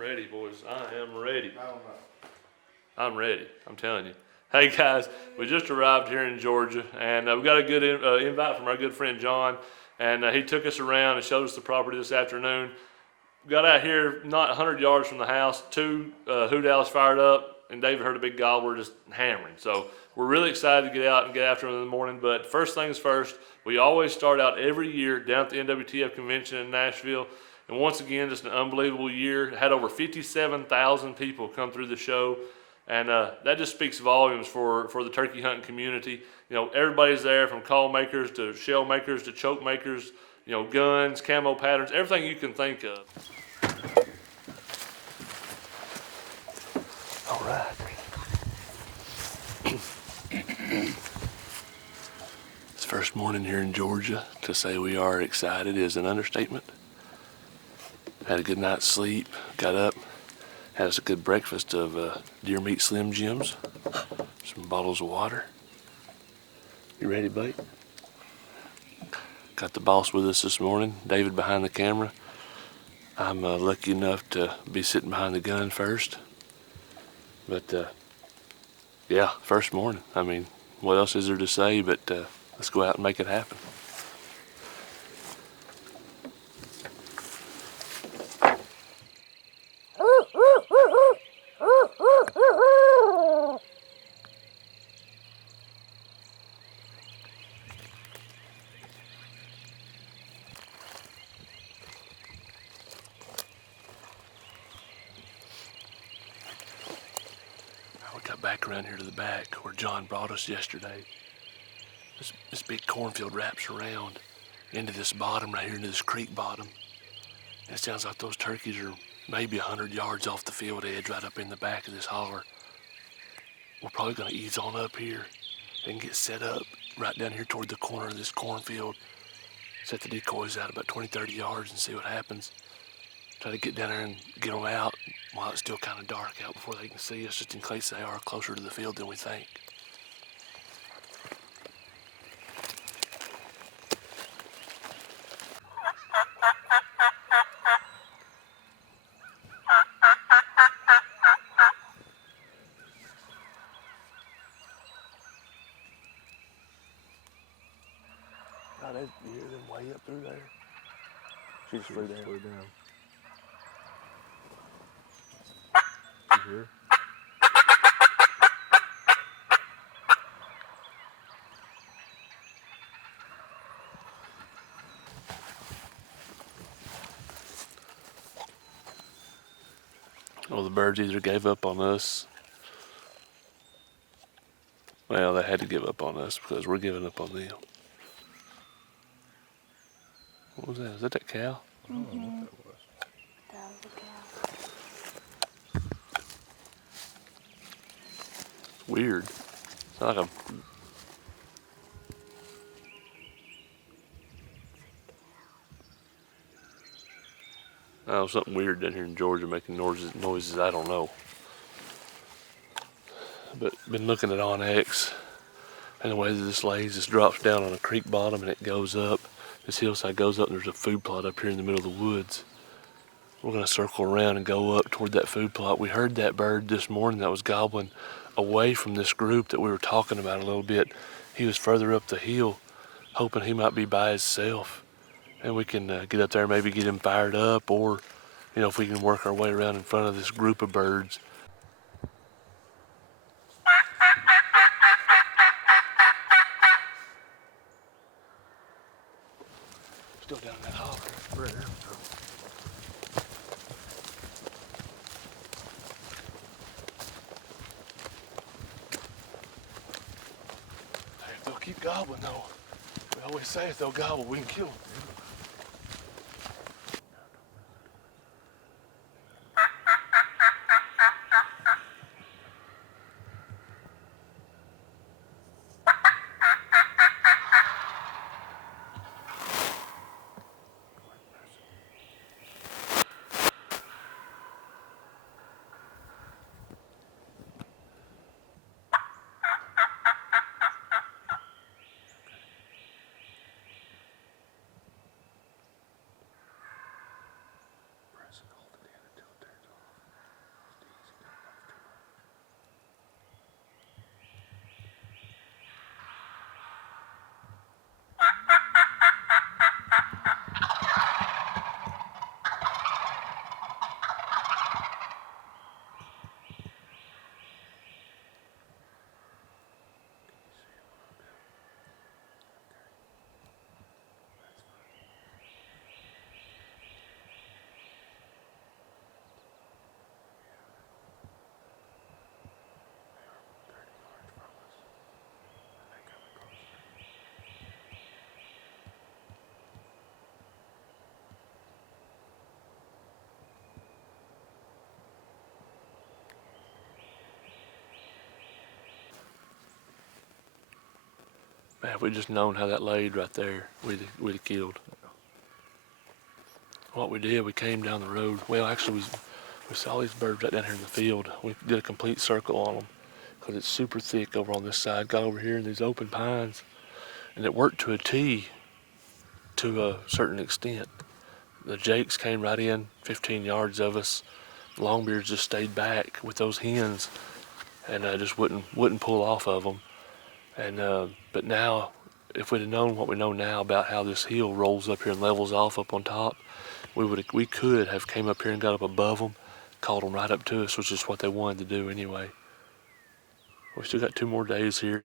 ready, boys. I am ready. I don't know. I'm ready. I'm telling you. Hey guys, we just arrived here in Georgia, and we got a good invite from our good friend John, and he took us around and showed us the property this afternoon. Got out here not 100 yards from the house, two hoot owls fired up, and David heard a big gobbler just hammering. So we're really excited to get out and get after them in the morning. But first things first, we always start out every year down at the NWTF convention in Nashville. And once again, just an unbelievable year. Had over 57,000 people come through the show. And that just speaks volumes for the turkey hunting community. You know, everybody's there, from call makers to shell makers to choke makers, you know, guns, camo patterns, everything you can think of. All right. It's first morning here in Georgia. To say we are excited is an understatement. Had a good night's sleep, got up, had us a good breakfast of deer meat Slim Jims, some bottles of water. You ready, Blake? Got the boss with us this morning, David behind the camera. I'm lucky enough to be sitting behind the gun first. But yeah, first morning. I mean, what else is there to say but let's go out and make it happen. Got back around here to the back where John brought us yesterday. This big cornfield wraps around into this bottom right here, into this creek bottom. And it sounds like those turkeys are maybe 100 yards off the field edge right up in the back of this holler. We're probably gonna ease on up here and get set up right down here toward the corner of this cornfield. Set the decoys out about 20, 30 yards and see what happens. Try to get down there and get them out while it's still kind of dark out before they can see us, just in case they are closer to the field than we think. God, you hear them way up through there? She just flew down. You hear? Well, the birds either gave up on us. Well, they had to give up on us because we're giving up on them. What was that? Is that cow? I don't know what that was. That was a cow. Weird. It's like a... Oh, something weird down here in Georgia making noises I don't know. But been looking at OnX, and the way that this lays, this drops down on a creek bottom and it goes up. This hillside goes up and there's a food plot up here in the middle of the woods. We're gonna circle around and go up toward that food plot. We heard that bird this morning that was gobbling away from this group that we were talking about a little bit. He was further up the hill, hoping he might be by himself. And we can get up there and maybe get him fired up, or, you know, if we can work our way around in front of this group of birds. Still down in that holler. Right there. Hey, if they'll keep gobbling though, we always say if they'll gobble, we can kill them. If we just known how that laid right there, we'd have killed. What we did, we came down the road. Well, actually, we saw these birds right down here in the field. We did a complete circle on them because it's super thick over on this side. Got over here in these open pines, and it worked to a T to a certain extent. The jakes came right in 15 yards of us. Longbeards just stayed back with those hens and just wouldn't pull off of them. And but now, if we'd have known what we know now about how this hill rolls up here and levels off up on top, we could have came up here and got up above them, called them right up to us, which is what they wanted to do anyway. We still got 2 more days here.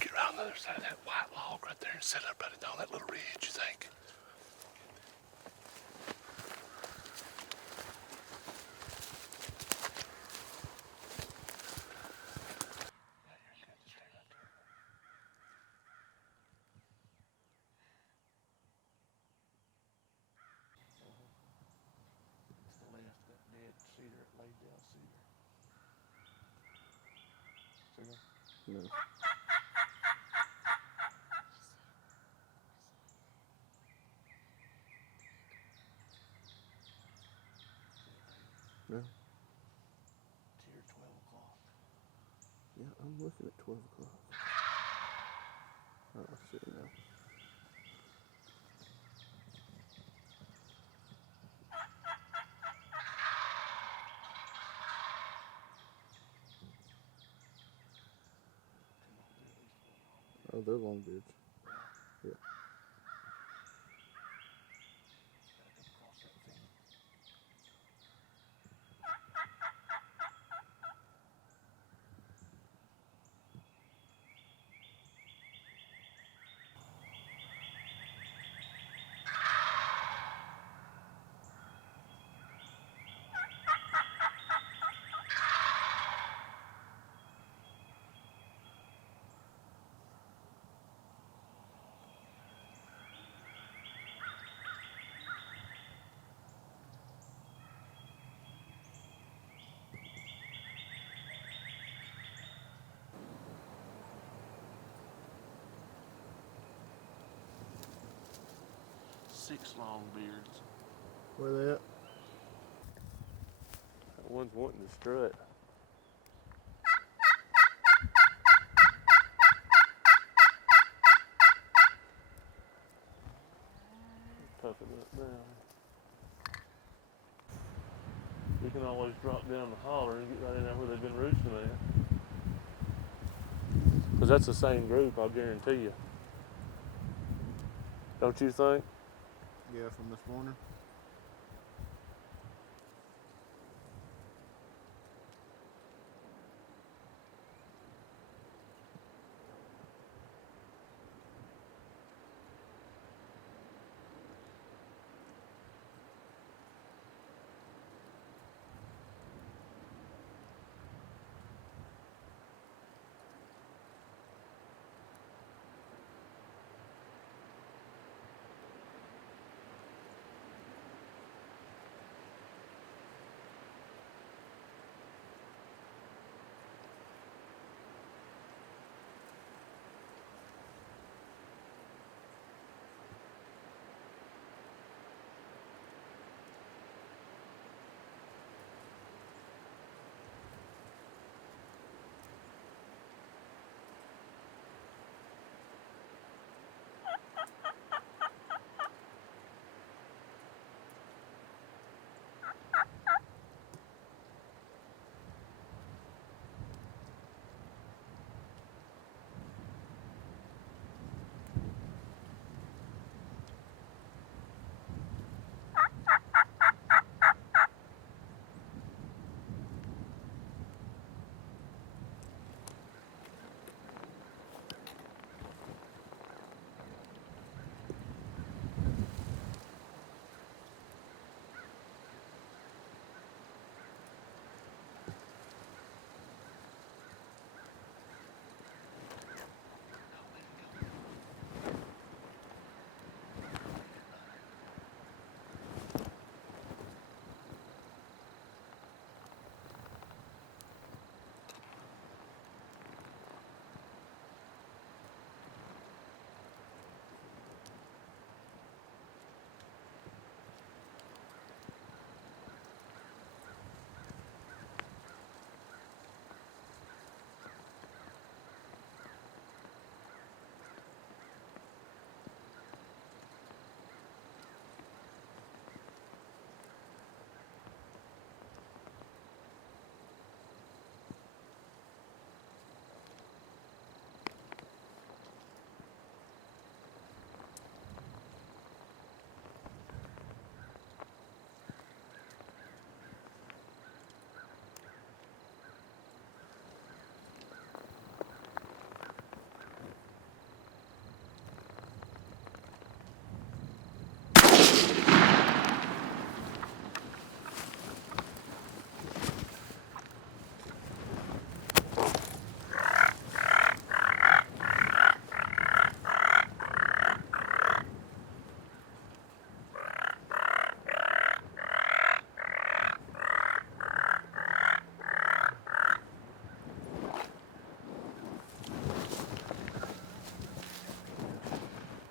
Get right on the other side of that white log right there and set up right on that little ridge, you think? No. No. It's here 12 o'clock. Yeah, I'm looking at 12 o'clock. Oh, I see it now. Oh, they're longbeards. Yeah. Six longbeards. Where they at? That one's wanting to strut. Puffing up down. You can always drop down the holler and get right in there where they've been roosting at. Because that's the same group, I'll guarantee you. Don't you think? Yeah, from this morning.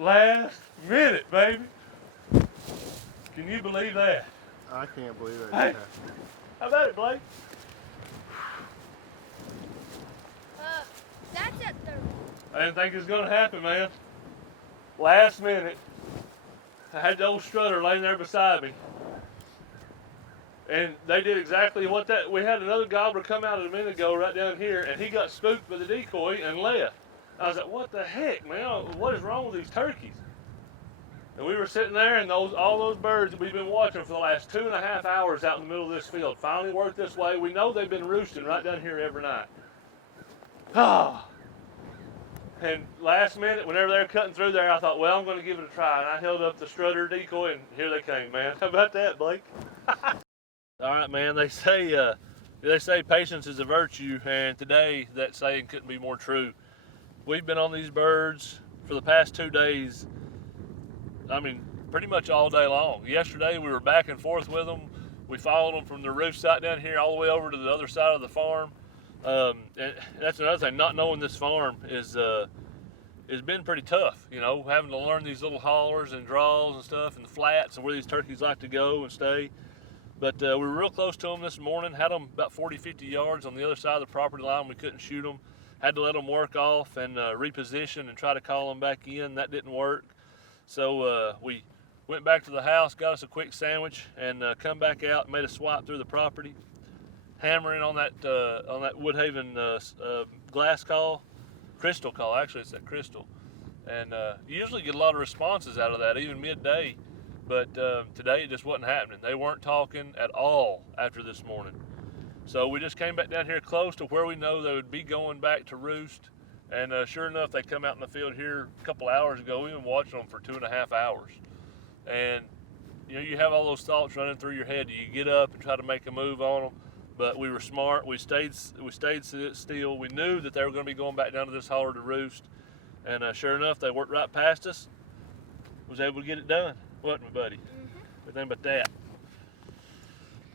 Last minute, baby. Can you believe that? I can't believe that Hey. just happened. How about it, Blake? That's at 30. I didn't think it was gonna happen, man. Last minute, I had the old strutter laying there beside me. And they did exactly what that, we had another gobbler come out a minute ago right down here, and he got spooked by the decoy and left. I was like, what the heck, man? What is wrong with these turkeys? And we were sitting there, and all those birds that we've been watching for the last 2.5 hours out in the middle of this field finally worked this way. We know they've been roosting right down here every night. Ah. And last minute, whenever they were cutting through there, I thought, well, I'm going to give it a try. And I held up the strutter decoy, and here they came, man. How about that, Blake? All right, man. They say patience is a virtue, and today that saying couldn't be more true. We've been on these birds for the past 2 days. I mean, pretty much all day long. Yesterday, we were back and forth with them. We followed them from the roof site down here all the way over to the other side of the farm. And that's another thing. Not knowing this farm is has been pretty tough. You know, having to learn these little hollers and draws and stuff, and the flats and where these turkeys like to go and stay. But we were real close to them this morning. Had them about 40, 50 yards on the other side of the property line. We couldn't shoot them. Had to let them work off and reposition and try to call them back in. That didn't work. So we went back to the house, got us a quick sandwich, and come back out and made a swipe through the property, hammering on that Woodhaven glass call, crystal call. Actually, it's that crystal. And you usually get a lot of responses out of that, even midday. But today it just wasn't happening. They weren't talking at all after this morning. So we just came back down here close to where we know they would be going back to roost. And sure enough, they come out in the field here a couple hours ago. We've been watching them for 2.5 hours. And you know, you have all those thoughts running through your head. Do you get up and try to make a move on them? But we were smart. We stayed still. We knew that they were going to be going back down to this holler to roost. And sure enough, they worked right past us. Was able to get it done, wasn't we, buddy? Everything but that.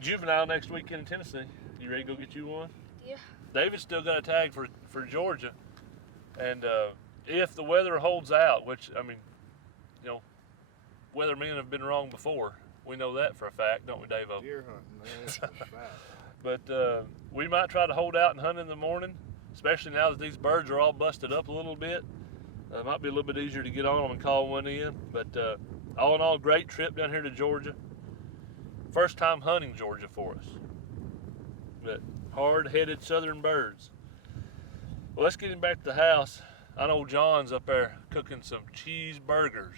Juvenile next weekend in Tennessee. You ready to go get you one? Yeah. David's still got a tag for Georgia. And if the weather holds out, which, I mean, you know, weathermen have been wrong before. We know that for a fact, don't we, Dave-O? Deer hunting, man. That's a fact. But we might try to hold out and hunt in the morning, especially now that these birds are all busted up a little bit. It might be a little bit easier to get on them and call one in. But all in all, great trip down here to Georgia. First time hunting Georgia for us. But hard-headed southern birds. Well, let's get him back to the house. I know John's up there cooking some cheeseburgers.